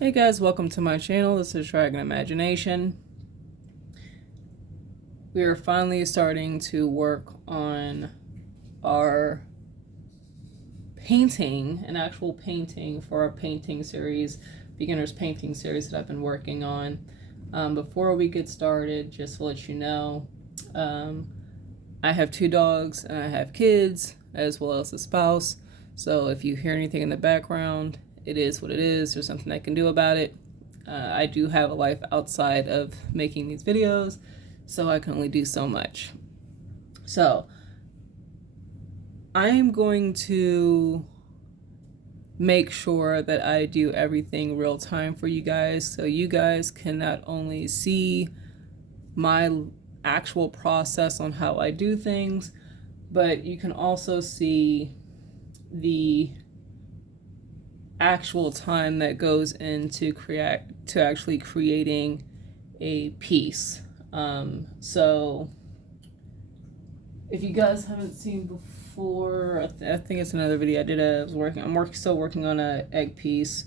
Hey guys, welcome to my channel. This is Dragon Imagination. We are finally starting to work on our painting, an actual painting for our painting series, beginner's painting series that I've been working on. Before we get started, just to let you know, I have 2 dogs and I have kids as well as a spouse. So if you hear anything in the background, it is what it is. There's something I can do about it. I do have a life outside of making these videos, so I can only do so much. So I am going to make sure that I do everything real time for you guys, so you guys can not only see my actual process on how I do things, but you can also see the actual time that goes into actually creating a piece. So if you guys haven't seen before, I think it's another video I did. Still working on a egg piece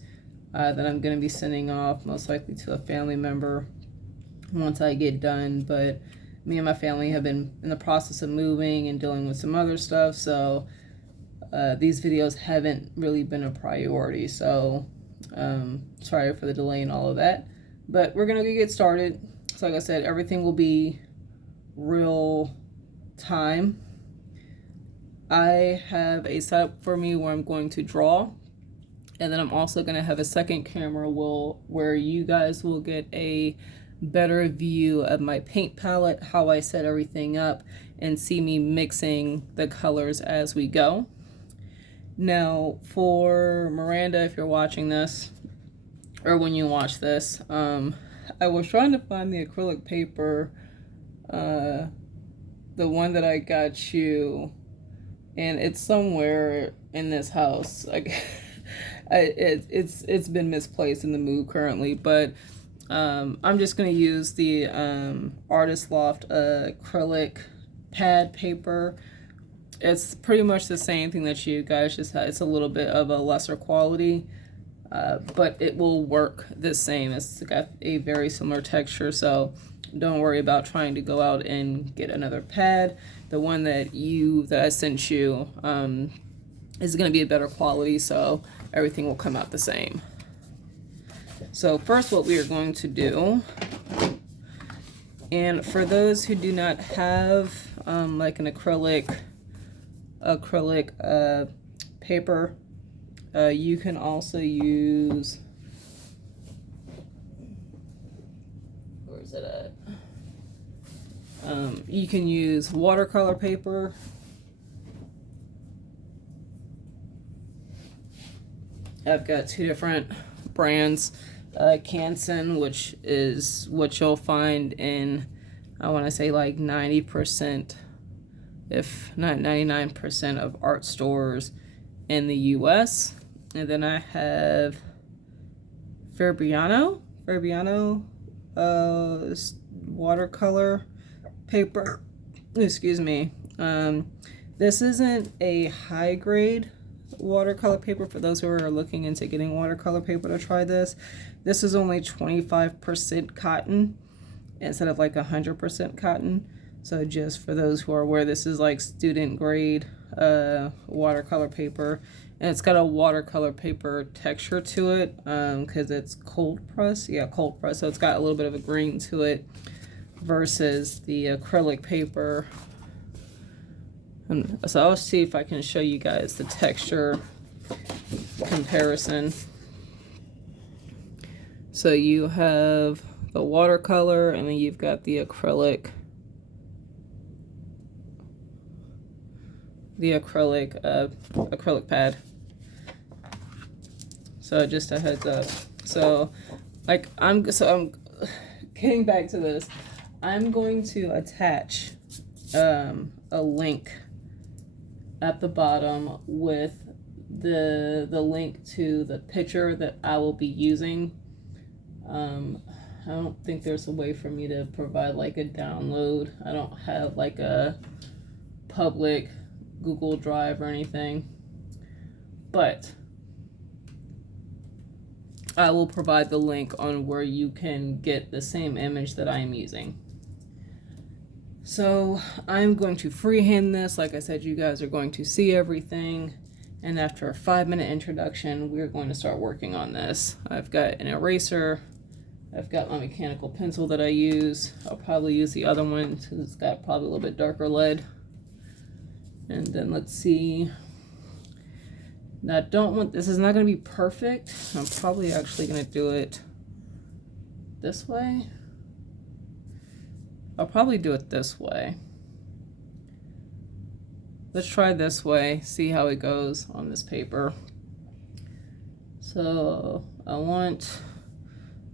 that I'm going to be sending off most likely to a family member once I get done. But me and my family have been in the process of moving and dealing with some other stuff, so these videos haven't really been a priority, so sorry for the delay and all of that, but we're gonna get started. So like I said, everything will be real time. I have a setup for me where I'm going to draw, and then I'm also going to have a second camera where you guys will get a better view of my paint palette, how I set everything up, and see me mixing the colors as we go. Now, for Miranda, if you're watching this, or when you watch this, I was trying to find the acrylic paper, the one that I got you, and it's somewhere in this house. Like, it's been misplaced in the move currently, but I'm just gonna use the Artist Loft acrylic pad paper. It's pretty much the same thing that you guys just had. It's a little bit of a lesser quality, but it will work the same. It's got a very similar texture, so don't worry about trying to go out and get another pad. The one that I sent you is going to be a better quality, so everything will come out the same. So first, what we are going to do, and for those who do not have like an acrylic paper, you can also use, where is it at? You can use watercolor paper. I've got 2 different brands. Canson, which is what you'll find in, I want to say like 90%, if not 99% of art stores in the US. And then I have Fabriano watercolor paper. Excuse me. This isn't a high grade watercolor paper. For those who are looking into getting watercolor paper to try this, this is only 25% cotton instead of like 100% cotton. So just for those who are aware, this is like student grade watercolor paper, and it's got a watercolor paper texture to it because it's cold press. Yeah, cold press. So it's got a little bit of a green to it versus the acrylic paper. And so I'll see if I can show you guys the texture comparison. So you have the watercolor, and then you've got the acrylic. Acrylic pad. So just a heads up. So like I'm getting back to this. I'm going to attach a link at the bottom with the link to the picture that I will be using. I don't think there's a way for me to provide like a download. I don't have like a public Google Drive or anything, but I will provide the link on where you can get the same image that I am using. So I'm going to freehand this. Like I said, you guys are going to see everything. And after a 5-minute introduction, we're going to start working on this. I've got an eraser. I've got my mechanical pencil that I use. I'll probably use the other one because it's got probably a little bit darker lead. And then let's see. Now this is not going to be perfect. I'm probably actually going to do it this way. I'll probably do it this way. Let's try this way, see how it goes on this paper. So I'm going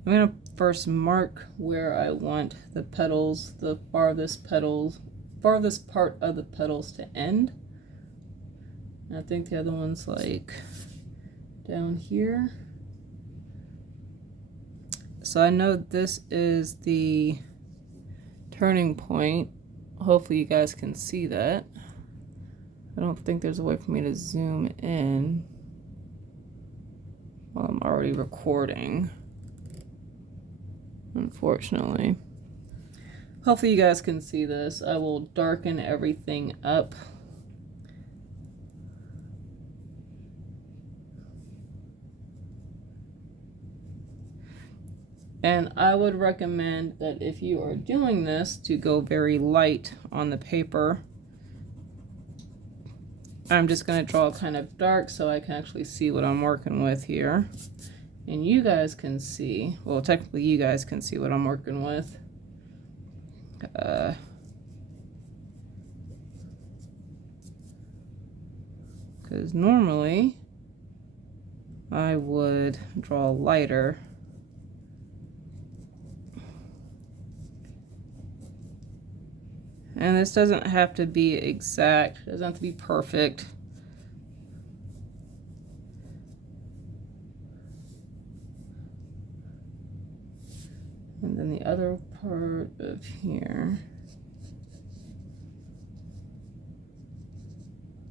to first mark where I want the petals, the farthest part of the petals to end. And I think the other one's like down here. So I know this is the turning point. Hopefully you guys can see that. I don't think there's a way for me to zoom in while I'm already recording, unfortunately. Hopefully you guys can see this. I will darken everything up. And I would recommend that if you are doing this to go very light on the paper. I'm just going to draw kind of dark so I can actually see what I'm working with here. And you guys can see, well, technically you guys can see what I'm working with. Because normally I would draw lighter. And this doesn't have to be exact, it doesn't have to be perfect. And then the other part of here.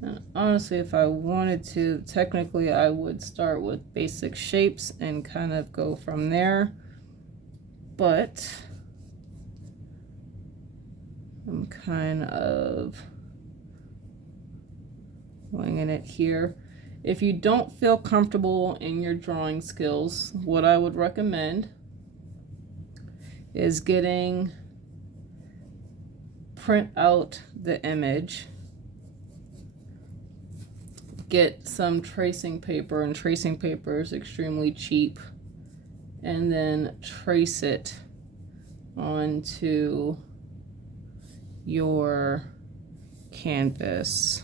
And honestly, if I wanted to, technically I would start with basic shapes and kind of go from there. But I'm kind of winging it here. If you don't feel comfortable in your drawing skills, what I would recommend is print out the image, get some tracing paper, and tracing paper is extremely cheap, and then trace it onto your canvas.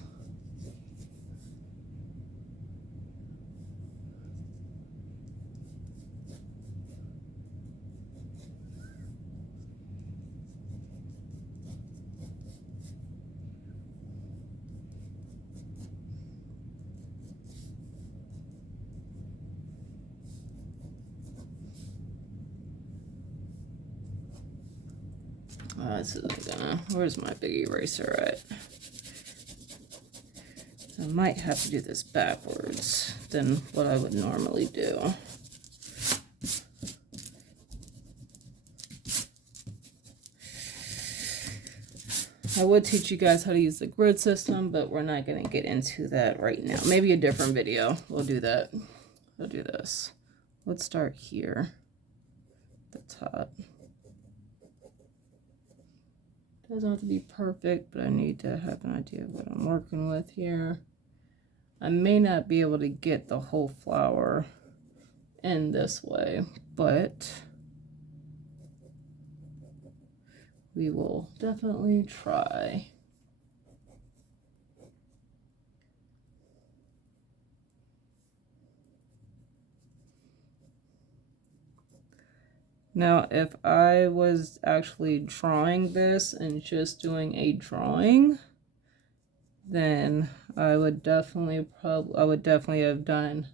Where's my big eraser at? I might have to do this backwards than what I would normally do. I would teach you guys how to use the grid system, but we're not going to get into that right now. Maybe a different video. We'll do that. We'll do this. Let's start here at the top. Doesn't have to be perfect, but I need to have an idea of what I'm working with here. I may not be able to get the whole flower in this way, but we will definitely try. Now, if I was actually drawing this and just doing a drawing, then I would definitely have done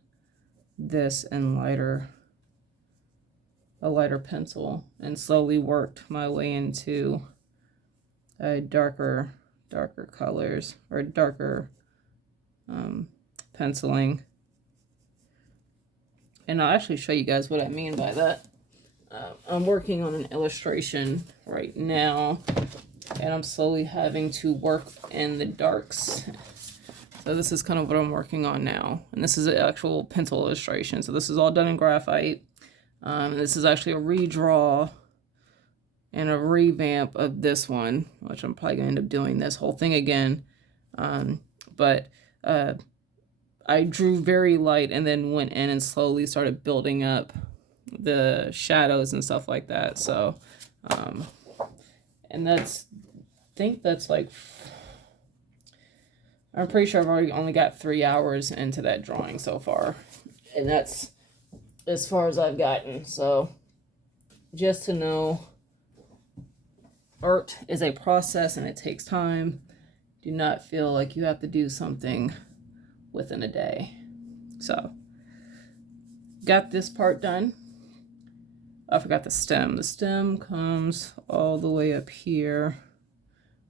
this in a lighter pencil and slowly worked my way into darker colors or darker penciling. And I'll actually show you guys what I mean by that. I'm working on an illustration right now, and I'm slowly having to work in the darks. So this is kind of what I'm working on now. And this is an actual pencil illustration. So this is all done in graphite. This is actually a redraw and a revamp of this one, which I'm probably going to end up doing this whole thing again. But I drew very light and then went in and slowly started building up the shadows and stuff like that. So, and I think that's like, I'm pretty sure I've already only got 3 hours into that drawing so far. And that's as far as I've gotten. So just to know, art is a process and it takes time. Do not feel like you have to do something within a day. So got this part done. I forgot the stem. The stem comes all the way up here.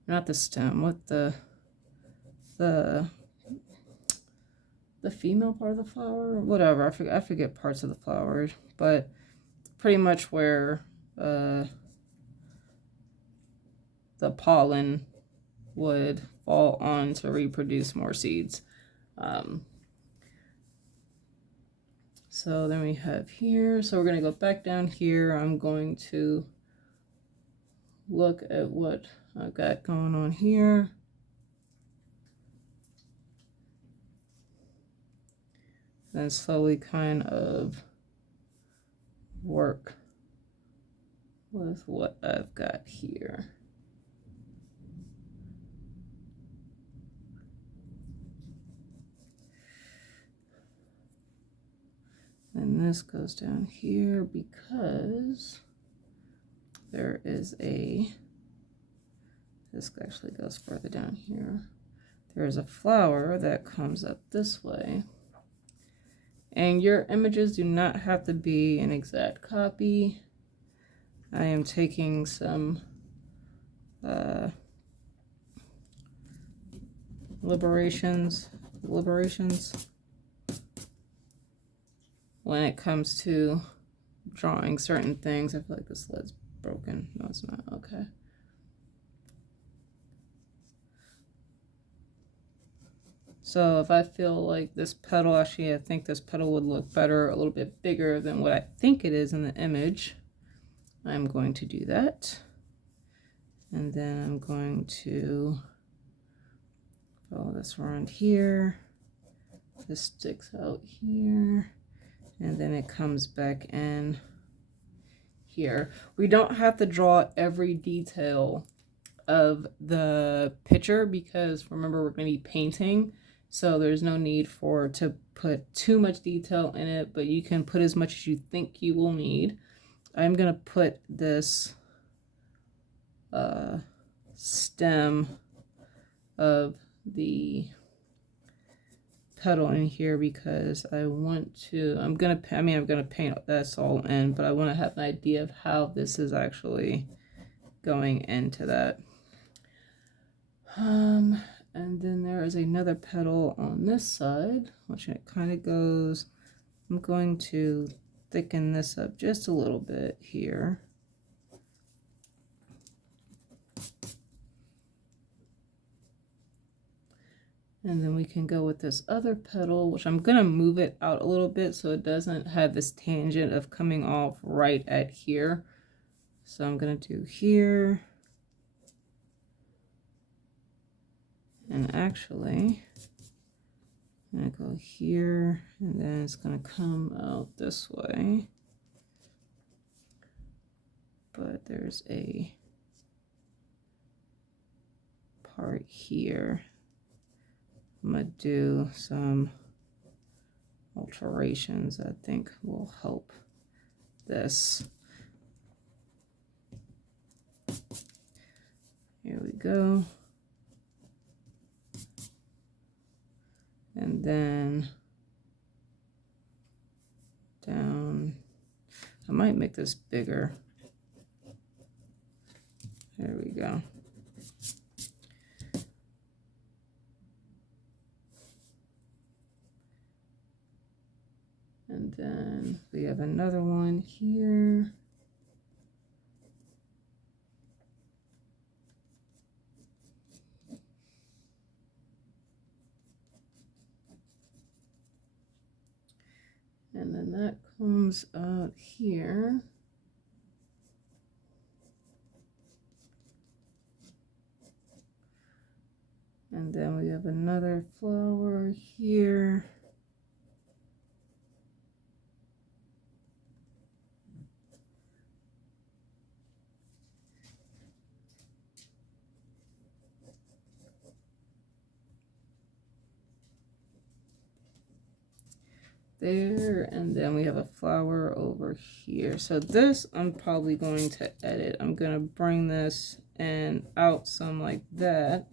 Not the stem, what the female part of the flower, whatever. I forget parts of the flower, but pretty much where the pollen would fall on to reproduce more seeds. So then we have here, so we're going to go back down here. I'm going to look at what I've got going on here. Then slowly kind of work with what I've got here. And this goes down here because there is this actually goes further down here. There's a flower that comes up this way. And your images do not have to be an exact copy. I am taking some liberations when it comes to drawing certain things. I feel like this lead's broken. No, it's not. Okay. So if I feel like this petal, actually I think this petal would look better, a little bit bigger than what I think it is in the image, I'm going to do that. And then I'm going to follow this around here. This sticks out here. And then it comes back in here. We don't have to draw every detail of the picture because remember we're going to be painting. So there's no need to put too much detail in it, but you can put as much as you think you will need. I'm going to put this stem of the petal in here because I want to, I'm going to paint this all in, but I want to have an idea of how this is actually going into that. And then there is another petal on this side, which it kind of goes, I'm going to thicken this up just a little bit here. And then we can go with this other petal, which I'm going to move it out a little bit so it doesn't have this tangent of coming off right at here. So I'm going to do here. And actually, I'm going to go here, and then it's going to come out this way. But there's a part here. I'm going to do some alterations I think will help this. Here we go. And then down, I might make this bigger. There we go. And then we have another one here. And then that comes out here. And then we have another flower here. There, and then we have a flower over here. So this I'm probably going to edit. I'm going to bring this and out some like that.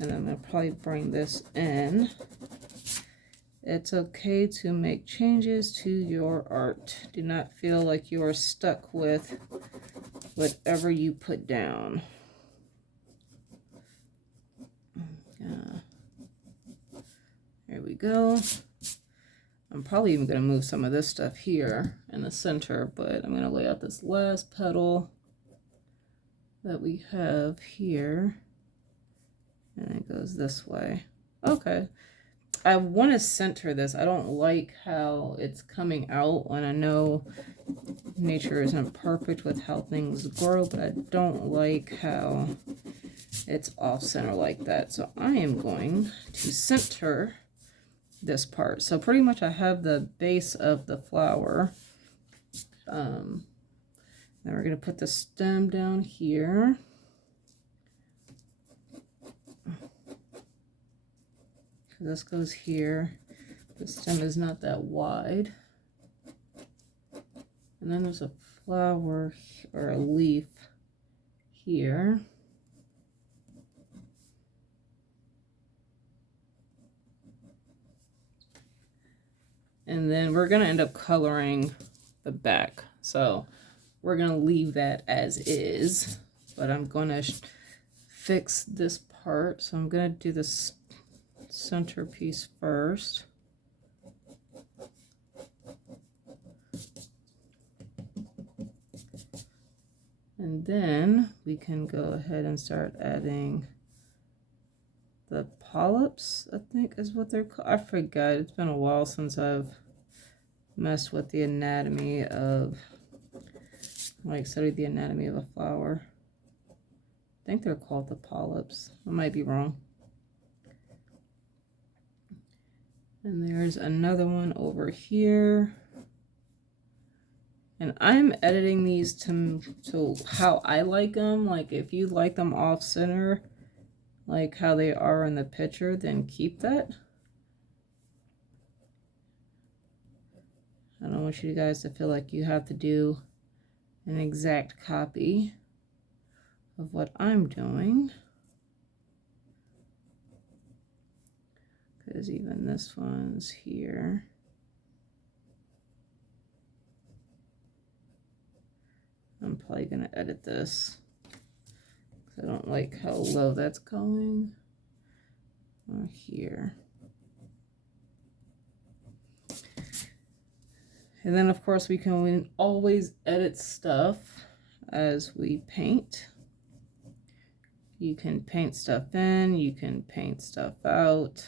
And I'm going to probably bring this in. It's okay to make changes to your art. Do not feel like you are stuck with whatever you put down. There we go. I'm probably even going to move some of this stuff here in the center, but I'm going to lay out this last petal that we have here. And it goes this way. Okay. I want to center this. I don't like how it's coming out when I know nature isn't perfect with how things grow, but I don't like how it's off center like that. So I am going to center this part. So pretty much I have the base of the flower. Then we're going to put the stem down here. This goes here. The stem is not that wide. And then there's a flower or a leaf here. And then we're going to end up coloring the back. So we're going to leave that as is. But I'm going to fix this part. So I'm going to do this centerpiece first. And then we can go ahead and start adding the polyps, I think is what they're called. I forgot. It's been a while since I've messed with the anatomy of, like, studied the anatomy of a flower. I think they're called the polyps. I might be wrong. And there's another one over here. And I'm editing these to how I like them. Like, if you like them off center, like how they are in the picture, then keep that. I don't want you guys to feel like you have to do an exact copy of what I'm doing. Because even this one's here. I'm probably going to edit this. I don't like how low that's going. Or here. And then of course we can always edit stuff as we paint. You can paint stuff in, you can paint stuff out.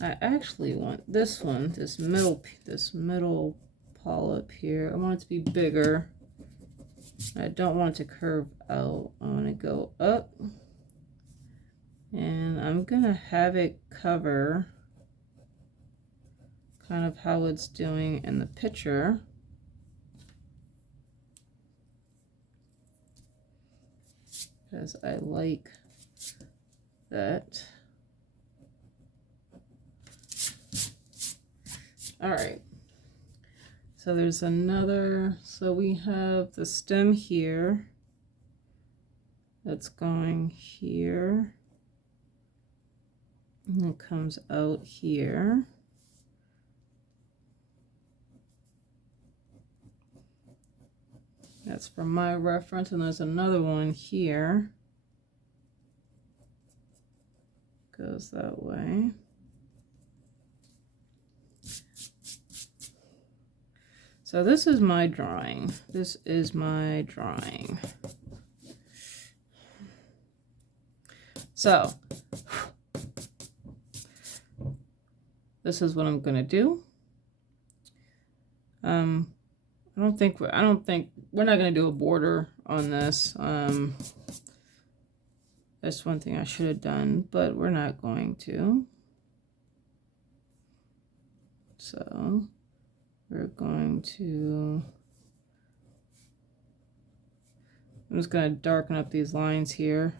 I actually want this one, this middle polyp here. I want it to be bigger. I don't want it to curve out. I want to go up. And I'm going to have it cover kind of how it's doing in the picture. Because I like that. All right. So there's another, so we have the stem here that's going here. And it comes out here. That's for my reference, and there's another one here. Goes that way. So this is my drawing. This is my drawing. So this is what I'm gonna do. I don't think we're not gonna do a border on this. That's one thing I should have done, but we're not going to. So we're going to, I'm just going to darken up these lines here.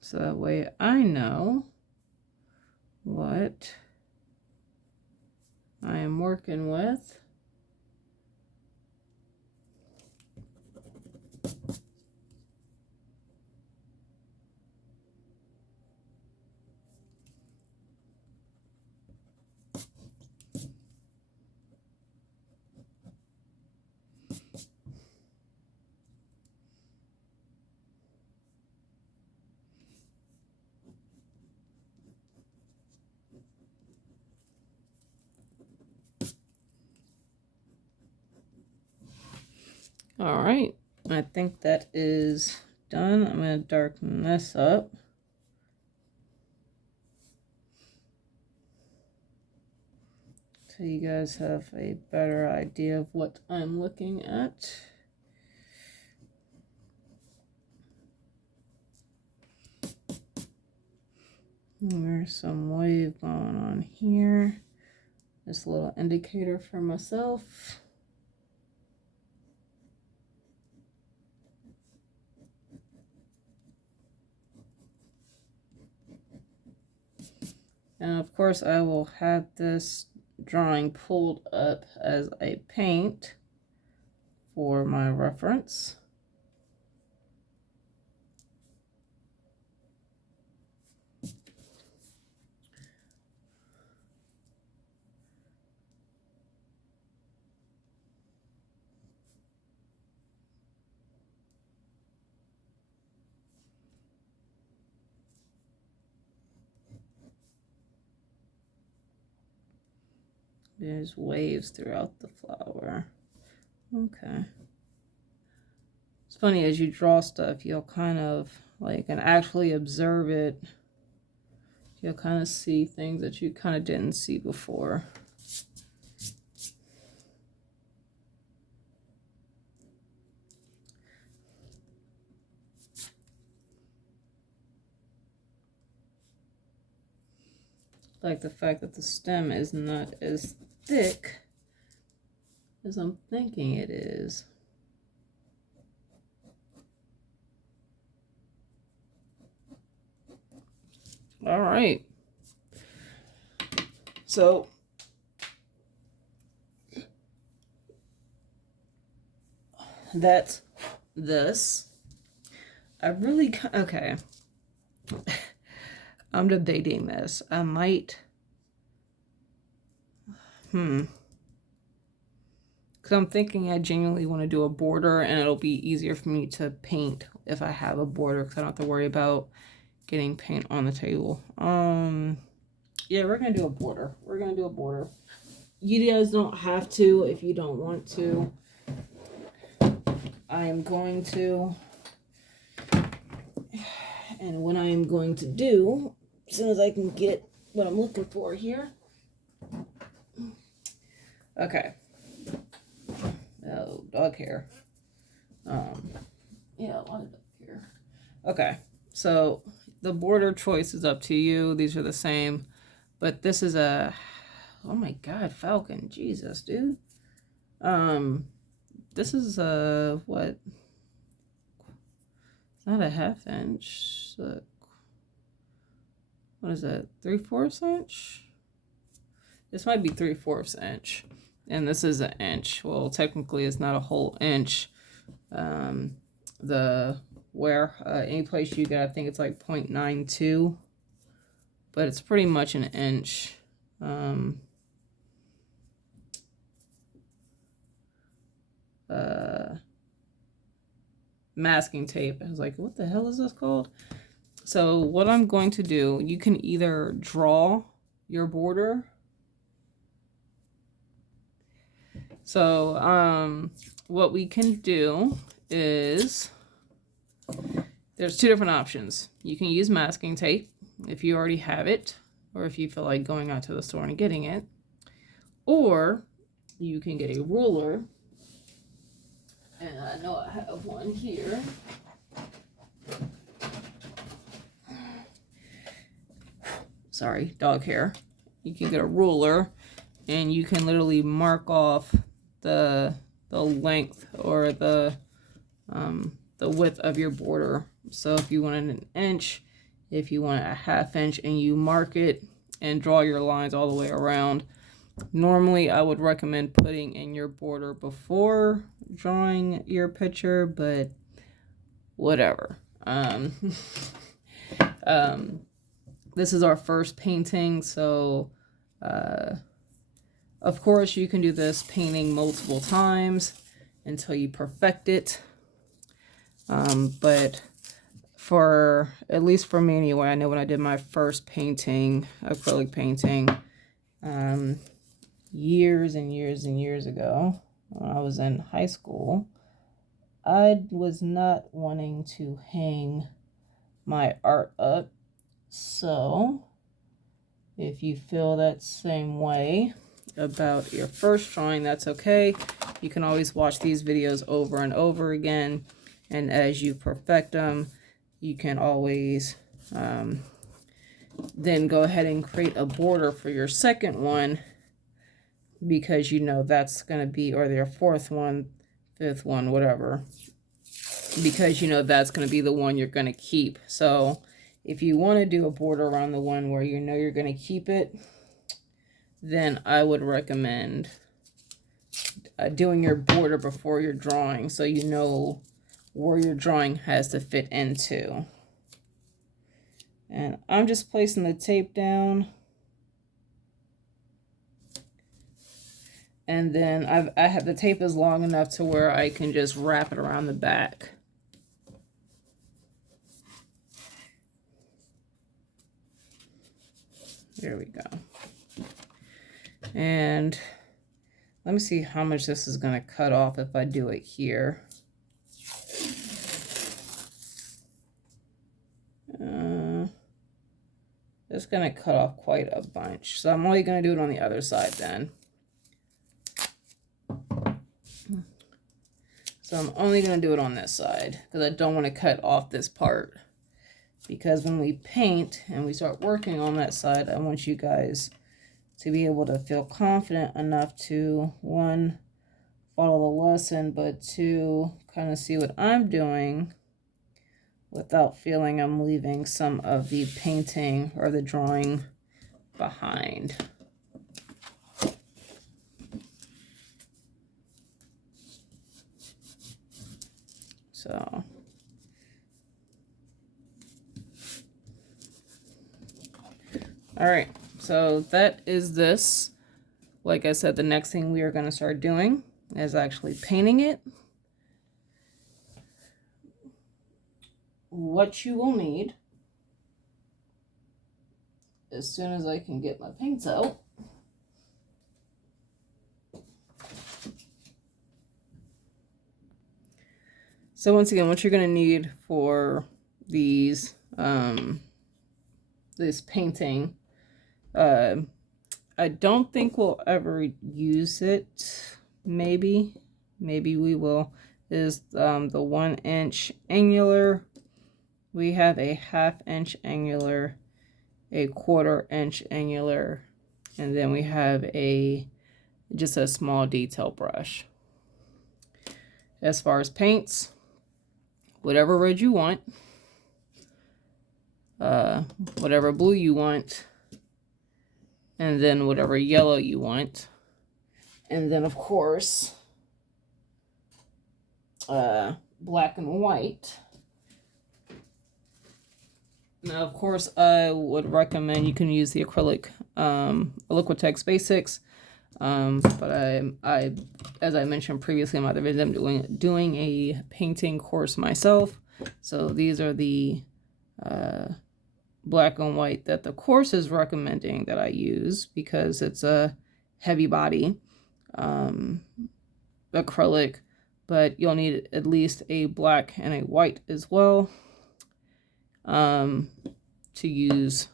So that way I know what I am working with. All right, I think that is done. I'm going to darken this up. So you guys have a better idea of what I'm looking at. And there's some wave going on here. This little indicator for myself. And of course I will have this drawing pulled up as a paint for my reference. There's waves throughout the flower. Okay. It's funny, as you draw stuff, you'll kind of like, and actually observe it, you'll kind of see things that you kind of didn't see before. Like the fact that the stem is not as thick as I'm thinking it is. All right. So that's this. I really, okay. I'm debating this. I might, because I'm thinking I genuinely want to do a border, and it'll be easier for me to paint if I have a border, because I don't have to worry about getting paint on the table. Yeah, we're gonna do a border. We're gonna do a border. You guys don't have to if you don't want to. I am going to, and what I am going to do, as soon as I can get what I'm looking for here. Okay. Oh, dog hair. Yeah, a lot of dog hair. Okay, so the border choice is up to you. These are the same, but this is a, oh my God, falcon, Jesus, dude. This is a, what? It's not a 1/2 inch. What is that? 3/4 inch? This might be 3/4 inch, and this is an inch. Well, technically, it's not a whole inch. Any place you get, I think it's like 0.92, but it's pretty much an inch. masking tape. I was like, what the hell is this called? So what I'm going to do, you can either draw your border. So what we can do is, there's two different options. You can use masking tape if you already have it, or if you feel like going out to the store and getting it, or you can get a ruler, and I know I have one here. Sorry, dog hair. You can get a ruler, and you can literally mark off the length or the width of your border. So if you wanted an inch, if you want a ½ inch, and you mark it and draw your lines all the way around. Normally I would recommend putting in your border before drawing your picture, but whatever. This is our first painting, so of course you can do this painting multiple times until you perfect it. But for, at least for me anyway, I know when I did my first painting, acrylic painting, years and years and years ago, when I was in high school, I was not wanting to hang my art up. So if you feel that same way about your first drawing, that's okay. You can always watch these videos over and over again, and as you perfect them, you can always then go ahead and create a border for your second one, because you know that's going to be, or your fourth one, fifth one, whatever, because you know that's going to be the one you're going to keep. So if you want to do a border around the one where you know you're going to keep it, then I would recommend doing your border before your drawing, so you know where your drawing has to fit into. And I'm just placing the tape down, and then I have, the tape is long enough to where I can just wrap it around the back. There we go. And let me see how much this is going to cut off if I do it here. It's going to cut off quite a bunch. So I'm only going to do it on the other side then. So I'm only going to do it on this side because I don't want to cut off this part. Because when we paint and we start working on that side, I want you guys to be able to feel confident enough to, one, follow the lesson, but two, kind of see what I'm doing without feeling I'm leaving some of the painting or the drawing behind. So all right, so that is this. Like I said, the next thing we are going to start doing is actually painting it. What you will need, as soon as I can get my paints out, so once again, what you're going to need for these this painting, I don't think we'll ever use it. Maybe we will. Is the 1 inch angular. We have a ½ inch angular, a 1/4 inch angular, and then we have just a small detail brush. As far as paints, whatever red you want, whatever blue you want, and then whatever yellow you want, and then of course black and white. Now of course I would recommend you can use the acrylic Liquitex Basics. But I, as I mentioned previously in my other video, I'm doing a painting course myself. So these are the black and white that the course is recommending that I use because it's a heavy body acrylic, but you'll need at least a black and a white as well to use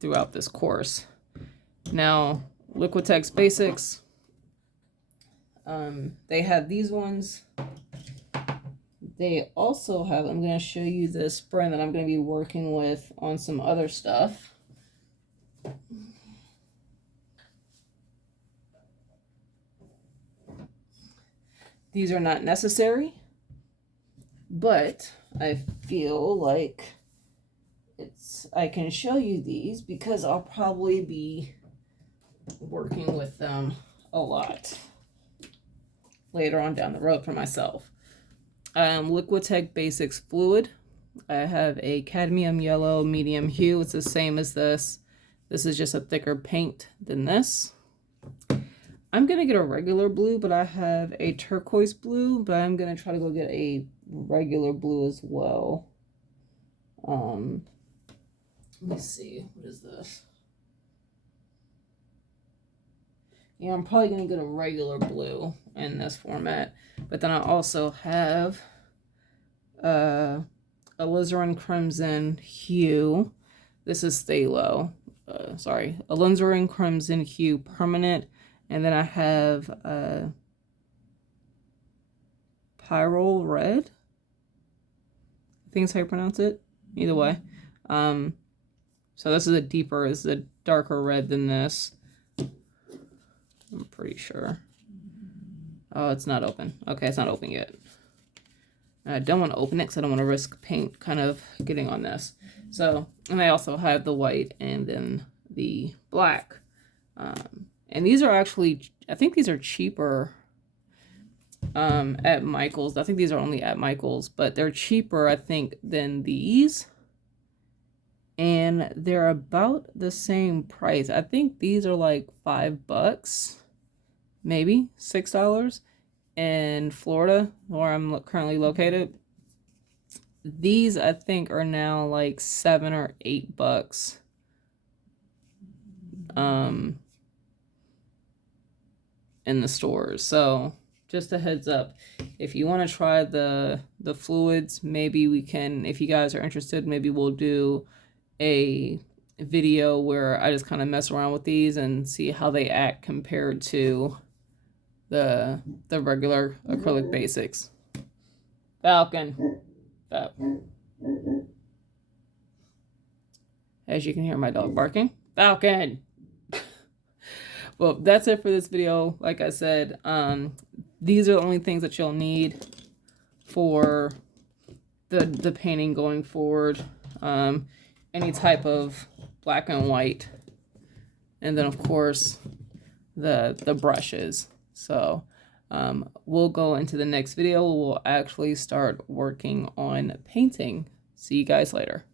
throughout this course. Now, Liquitex Basics, they have these ones. They also have, I'm going to show you this brand that I'm going to be working with on some other stuff. These are not necessary, but I feel like I can show you these because I'll probably be working with them a lot later on down the road for myself. Liquitex Basics Fluid. I have a cadmium yellow medium hue. It's the same as this. This is just a thicker paint than this. I'm going to get a regular blue, but I have a turquoise blue, but I'm going to try to go get a regular blue as well. Let me see. What is this? Yeah, I'm probably going to get a regular blue in this format. But then I also have a alizarin crimson hue. This is Phthalo. Sorry, alizarin crimson hue permanent. And then I have Pyrrole Red. I think that's how you pronounce it. Either way. So this is a darker red than this. I'm pretty sure. Oh, it's not open. Okay, it's not open yet. I don't want to open it because I don't want to risk paint kind of getting on this. So, and I also have the white and then the black. And these are actually, I think these are cheaper at Michael's. I think these are only at Michael's, but they're cheaper, I think, than these. And they're about the same price. I think these are like $5, maybe $6 in Florida, where I'm currently located. These, I think, are now like $7 or $8. In the stores. So just a heads up, if you want to try the fluids, maybe we can, if you guys are interested, maybe we'll do a video where I just kind of mess around with these and see how they act compared to the regular acrylic basics. Falcon. As you can hear my dog barking. Falcon. Well, that's it for this video. Like I said, these are the only things that you'll need for the painting going forward. Any type of black and white. And then, of course, the brushes. So, we'll go into the next video. We'll actually start working on painting. See you guys later.